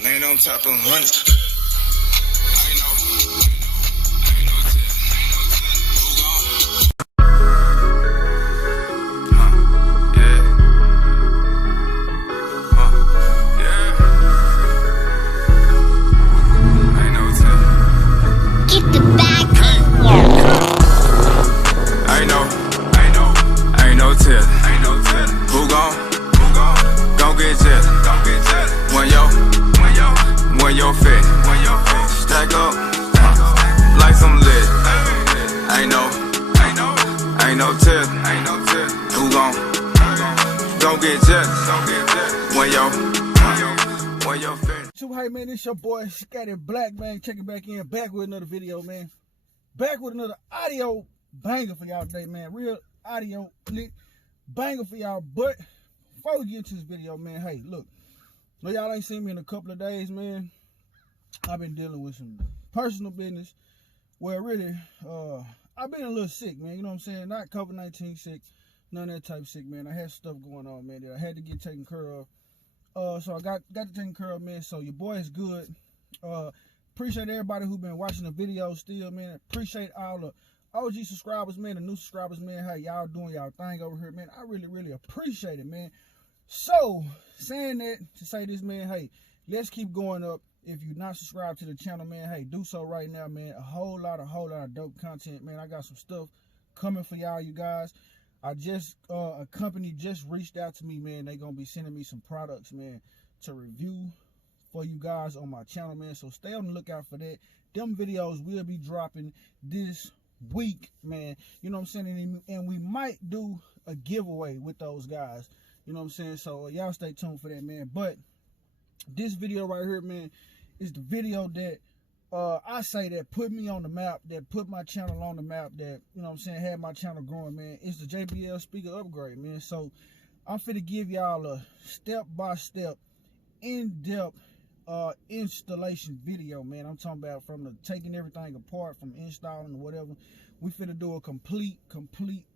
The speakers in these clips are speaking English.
Laying on top of hundreds. Hey man, it's your boy Scatyblk817, man. Checking back with another video, man. Back with another audio banger for y'all today, man. Real audio lit banger for y'all. But before we get into this video, man, hey, look, y'all ain't seen me in a couple of days, man. I've been dealing with some personal business. Well, really, I've been a little sick, man. You know what I'm saying? Not COVID-19 sick, none of that type of sick, man. I had stuff going on, man, that I had to get taken care of. So I got to take care of, man. So your boy is good. Appreciate everybody who been watching the video still, man. Appreciate all the OG subscribers, man, the new subscribers, man. How y'all doing y'all thing over here, man. I really appreciate it, man. So, saying that to say this, man, hey, let's keep going up. If you're not subscribed to the channel, man, hey, do so right now, man. A whole lot of dope content, man. I got some stuff coming for y'all, you guys. I just, a company just reached out to me, man. They gonna be sending me some products, man, to review for you guys on my channel, man. So stay on the lookout for that. Them videos will be dropping this week, man. You know what I'm saying? And we might do a giveaway with those guys. You know what I'm saying? So y'all stay tuned for that, man. But this video right here, man, is the video that I say that put me on the map, that put my channel on the map, that, you know what I'm saying, had my channel growing, man. It's the JBL speaker upgrade, man. So I'm finna give y'all a step-by-step, in-depth installation video, man. I'm talking about from the taking everything apart, from installing or whatever. We finna do a complete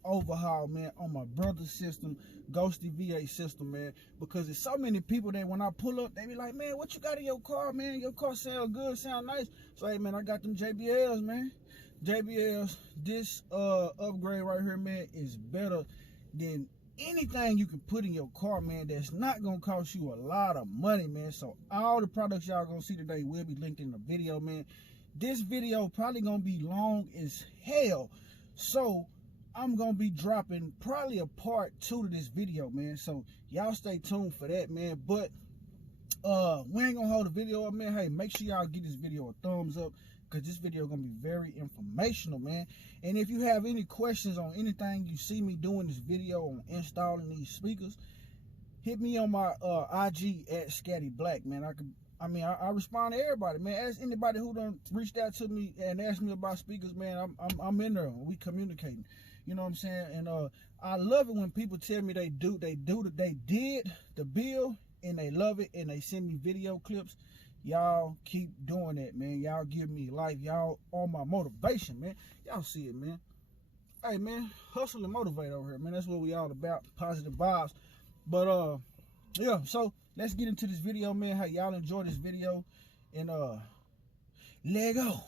overhaul, man, on my brother's system, Ghosty V8 system, man. Because there's so many people that when I pull up, they be like, man, what you got in your car, man? Your car sound good, sound nice. So, hey, man, I got them JBLs, man. JBLs, this upgrade right here, man, is better than anything you can put in your car, man. That's not gonna cost you a lot of money, man. So all the products y'all gonna see today will be linked in the video, man. This video probably gonna be long as hell, so I'm gonna be dropping probably a part 2 to this video, man. So y'all stay tuned for that, man. But we ain't gonna hold the video up, man. Hey, make sure y'all give this video a thumbs up, because this video gonna be very informational, man. And if you have any questions on anything you see me doing this video on installing these speakers, hit me on my IG at Scatyblk, man. I respond to everybody, man. Ask anybody who done reached out to me and asked me about speakers, man. I'm in there. We communicating. You know what I'm saying? And I love it when people tell me they did the bill and they love it and they send me video clips. Y'all keep doing that, man. Y'all give me life. Y'all are my motivation, man. Y'all see it, man. Hey, man, hustle and motivate over here, man. That's what we all about. Positive vibes. But yeah, so let's get into this video, man. Hey, y'all enjoy this video, and let go.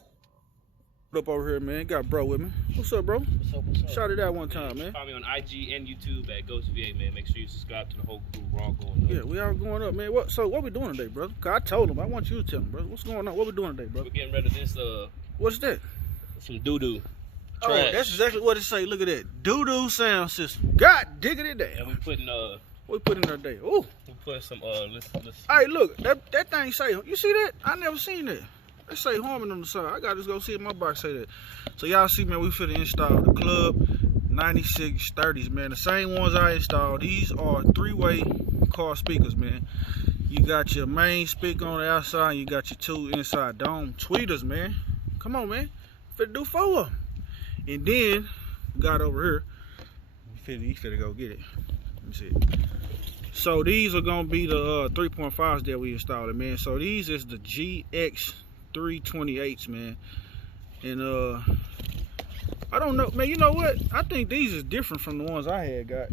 What up over here, man? Got bro with me. What's up, bro? What's up? Shout it out one time, man. Follow me on IG and YouTube at Code V8, man. Make sure you subscribe to the whole crew. We're all going up. Yeah, we all going up, man. So what we doing today, brother? Cause I told him. I want you to tell him, brother. What's going on? What we doing today, brother? We're getting rid of this what's that? some doo-doo. Oh, that's exactly what it say. Look at that. Doo-doo sound system. God diggity damn. And we putting what we put in there today? Ooh. we put some let's Hey, look, that thing say, you see that? I never seen that. They say Harmon on the side. I gotta go see if my box say that. So y'all see, man, we finna install the Club 9630s, man. The same ones I installed. These are 3-way car speakers, man. You got your main speaker on the outside, and you got your 2 inside dome tweeters, man. Come on, man. Finna do 4 of them. And then we got over here. You finna go get it. Let me see it. So these are gonna be the 3.5s that we installed, man. So these is the GX 328s, man. And I don't know, man. You know what? I think these is different from the ones I had got.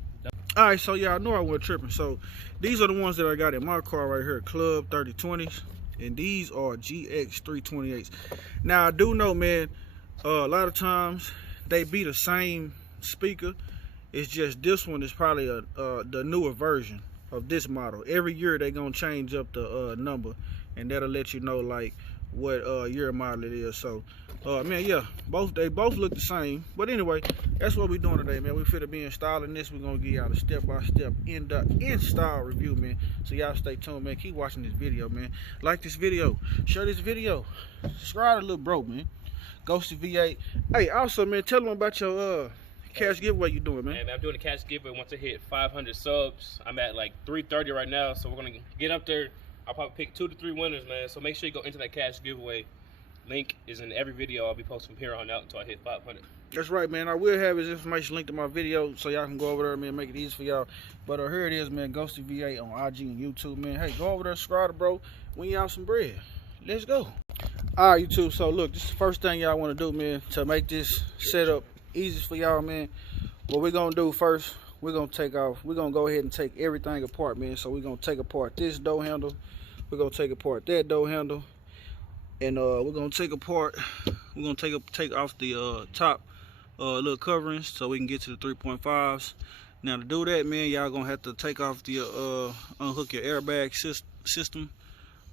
All right, so y'all know I wasn't tripping. So these are the ones that I got in my car right here, Club 3020s. and these are GX328s. Now I do know, man, a lot of times they be the same speaker. It's just this one is probably the newer version of this model. Every year they gonna change up the number, and that'll let you know like what year model it is. So man, yeah, they both look the same. But anyway, that's what we're doing today, man. We finna be installing this. We're gonna give y'all a step-by-step install review, man. So y'all stay tuned, man. Keep watching this video, man. Like this video, share this video, subscribe to little bro, man. Ghosty V8. Hey, also, man, tell them about your cash giveaway you doing, man. Man, I'm doing a cash giveaway once I hit 500 subs. I'm at like 330 right now, so we're gonna get up there. I'll probably pick 2 to 3 winners, man. So make sure you go into that cash giveaway. Link is in every video I'll be posting from here on out until I hit 500. That's right, man. I will have his information linked in my video, so y'all can go over there, man, make it easy for y'all. But here it is, man, Ghosty V8 on IG and YouTube, man. Hey, go over there, subscribe to bro, win y'all some bread. Let's go. All right, YouTube. So look, this is the first thing y'all want to do, man, to make this setup easy for y'all, man. What we're gonna do first, we're gonna go ahead and take everything apart, man. So we're gonna take apart this door handle, we're gonna take apart that door handle, and we're gonna take off the top little coverings so we can get to the 3.5s. Now to do that, man, y'all gonna have to take off the unhook your airbag system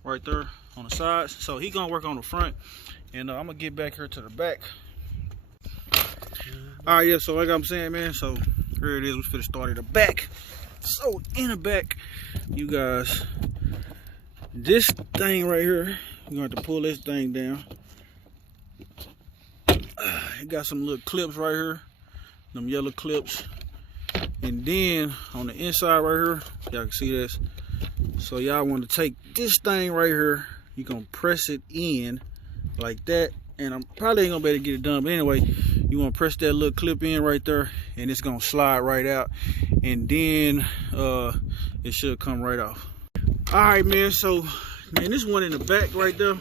right there on the sides. So he gonna work on the front, and I'm gonna get back here to the back. All right, yeah, so like I'm saying, man, so here it is. We finna start at the back. So in the back, you guys, this thing right here, you're gonna have to pull this thing down. It got some little clips right here, them yellow clips. And then on the inside right here, y'all can see this. So y'all want to take this thing right here, you're gonna press it in like that. And I'm probably ain't gonna be able to get it done, but anyway, you want to press that little clip in right there, and it's gonna slide right out, and then it should come right off. All right, man. So, man, this one in the back right there,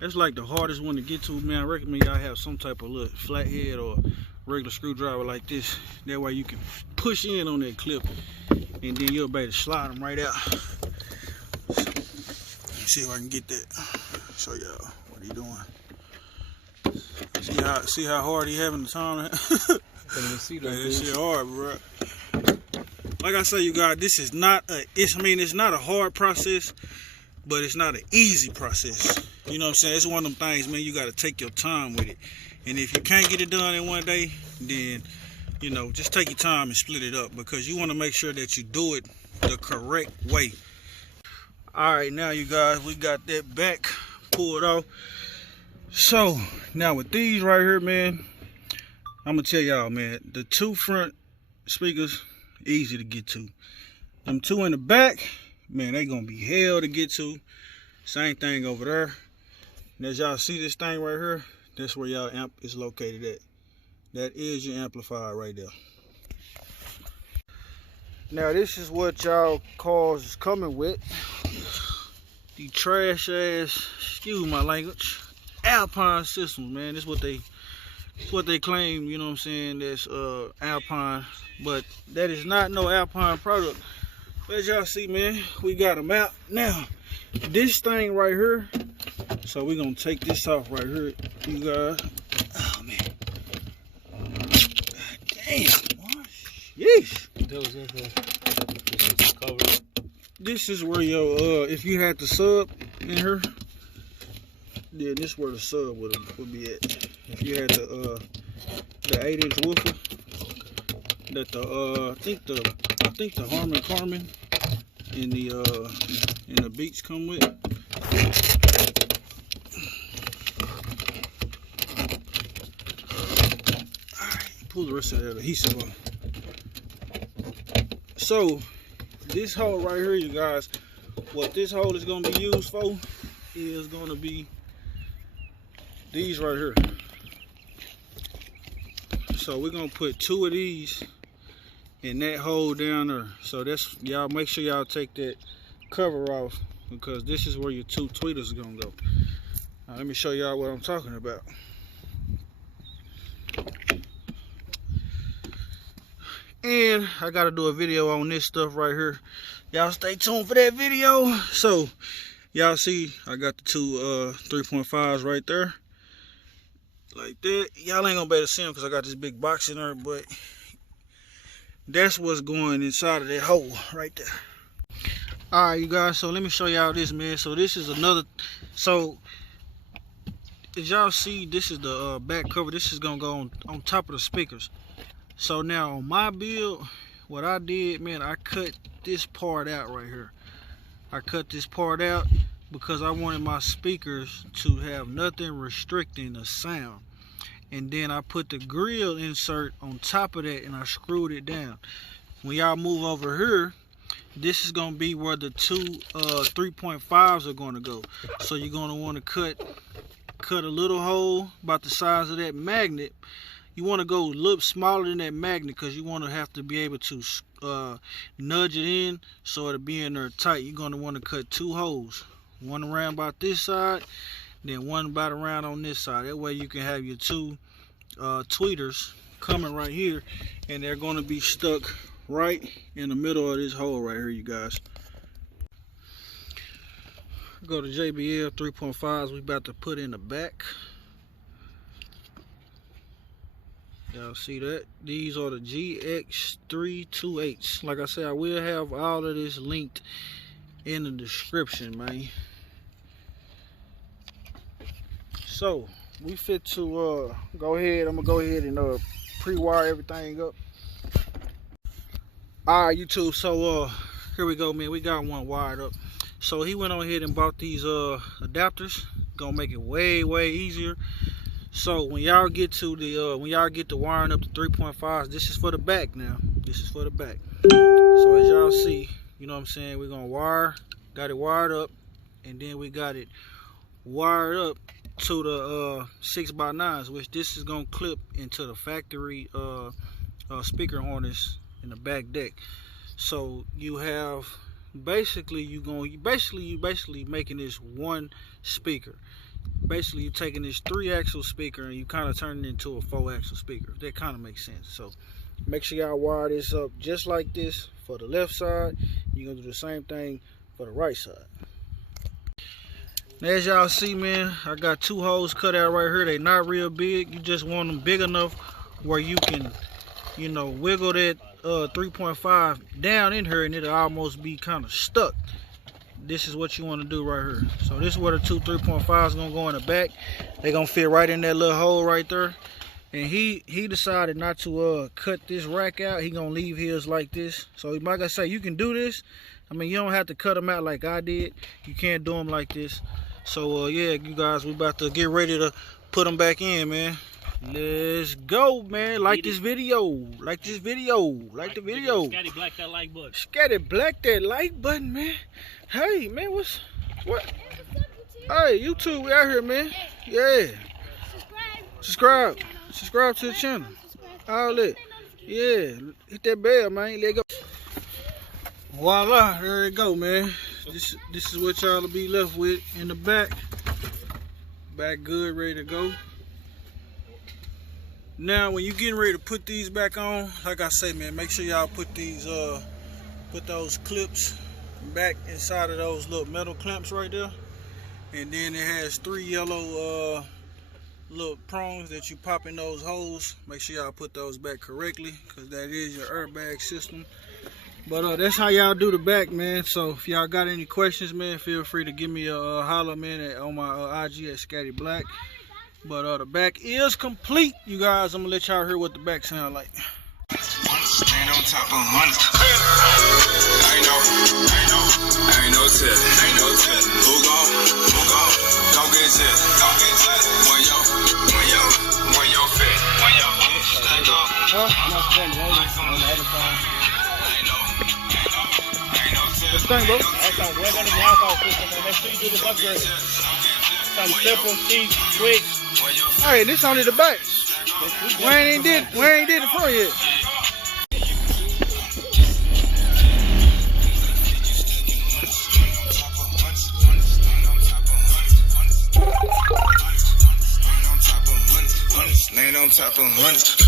that's like the hardest one to get to, man. I recommend y'all have some type of little flathead or regular screwdriver like this. That way you can push in on that clip, and then you'll be able to slide them right out. Let me see if I can get that. Show y'all what he doing. See how hard he having the time. This shit hard, bro. Like I say, you guys, this is not it's not a hard process, but it's not an easy process. You know what I'm saying? It's one of them things, man, you got to take your time with it. And if you can't get it done in one day, then, you know, just take your time and split it up, because you want to make sure that you do it the correct way. All right, now you guys, we got that back pulled off. So now with these right here, man, I'm gonna tell y'all, man, the 2 front speakers, easy to get to. Them 2 in the back, man, they gonna be hell to get to. Same thing over there. And as y'all see this thing right here, that's where y'all amp is located at. That is your amplifier right there. Now this is what y'all cars is coming with. The trash ass, excuse my language, Alpine systems, man. This is what they claim, you know what I'm saying, that's Alpine, but that is not no Alpine product. But as y'all see, man, we got them out. Now this thing right here, so we're gonna take this off right here, you guys. Oh man, damn, yeesh. This is where your if you had the sub in here, then this is where the sub would be at. If you had the 8-inch woofer that I think the Harman Kardon and the Beats come with. Alright, pull the rest of that adhesive off. So this hole right here, you guys, what this hole is gonna be used for is gonna be these right here. So we're gonna put 2 of these in that hole down there. So that's, y'all make sure y'all take that cover off, because this is where your 2 tweeters are gonna go. Now let me show y'all what I'm talking about. And I gotta do a video on this stuff right here. Y'all stay tuned for that video. So Y'all see, I got the two 3.5s right there. Like that. Y'all ain't gonna be able to see them because I got this big box in there, but that's what's going inside of that hole right there. Alright, you guys, so let me show y'all this, man. So this is another, so as y'all see, this is the back cover. This is gonna go on top of the speakers. So now on my build, what I did, man, I cut this part out right here. I cut this part out because I wanted my speakers to have nothing restricting the sound. And then I put the grill insert on top of that and I screwed it down. When y'all move over here, this is gonna be where the two 3.5s are gonna go. So you're gonna want to cut a little hole about the size of that magnet. You want to go a little smaller than that magnet because you want to have to be able to nudge it in so it'll be in there tight. You're going to want to cut two holes, one around about this side, then one about around on this side. That way you can have your two tweeters coming right here, and they're going to be stuck right in the middle of this hole right here, you guys. Go to JBL 3.5s we about to put in the back. Y'all see that? These are the GX328s. Like I said, I will have all of this linked in the description, man. So we fit to go ahead. I'm gonna go ahead and pre-wire everything up. Alright, YouTube, so here we go, man. We got one wired up. So he went on ahead and bought these adapters. Gonna make it way easier. So when y'all get to the wiring up to 3.5s, this is for the back now. This is for the back. So as y'all see, you know what I'm saying, we're gonna got it wired up, and then we got it wired up to the 6x9s, which this is gonna clip into the factory speaker harness in the back deck. So you have basically making this one speaker. Basically, you're taking this 3-axle speaker and you kind of turn it into a 4-axle speaker. That kind of makes sense. So make sure y'all wire this up just like this for the left side. You're gonna do the same thing for the right side. Now, as y'all see, man, I got two holes cut out right here. They not real big. You just want them big enough where you can, you know, wiggle that 3.5 down in here and it'll almost be kind of stuck. This is what you want to do right here. So this is where the two 3.5s gonna go in the back. They gonna fit right in that little hole right there. And he decided not to cut this rack out. He gonna leave his like this. So like I say, you can do this. I mean, you don't have to cut them out like I did. You can't do them like this. So yeah, you guys, we about to get ready to put them back in, man. Let's go, man. Like this video. Like this video. Like the video. Scatyblk that like button. Scatyblk that like button, man. Hey, man, what? Hey, YouTube, we out here, man. Yeah. Subscribe to the channel. All that. Yeah. Hit that bell, man. Let go. Voila, there it go, man. This is what y'all will be left with in the back. Back good, ready to go. Now, when you're getting ready to put these back on, like I say, man, make sure y'all put these, put those clips back inside of those little metal clamps right there. And then it has 3 yellow little prongs that you pop in those holes. Make sure y'all put those back correctly, because that is your airbag system. But that's how y'all do the back, man. So if y'all got any questions, man, feel free to give me a holler, man, on my IG at Scatyblk. But the back is complete, you guys. I'm gonna let y'all hear what the back sound like. Stand on top of hundreds. Ain't no tip. Who gon' get tip? When yo fit. Stand up. What's the thing, bro? That's on we're gonna be alcohol system, man. Make sure you do this upgrade. Something simple, cheap, quick. Hey, this only the back. We ain't did the front yet. Laying on top of hundreds.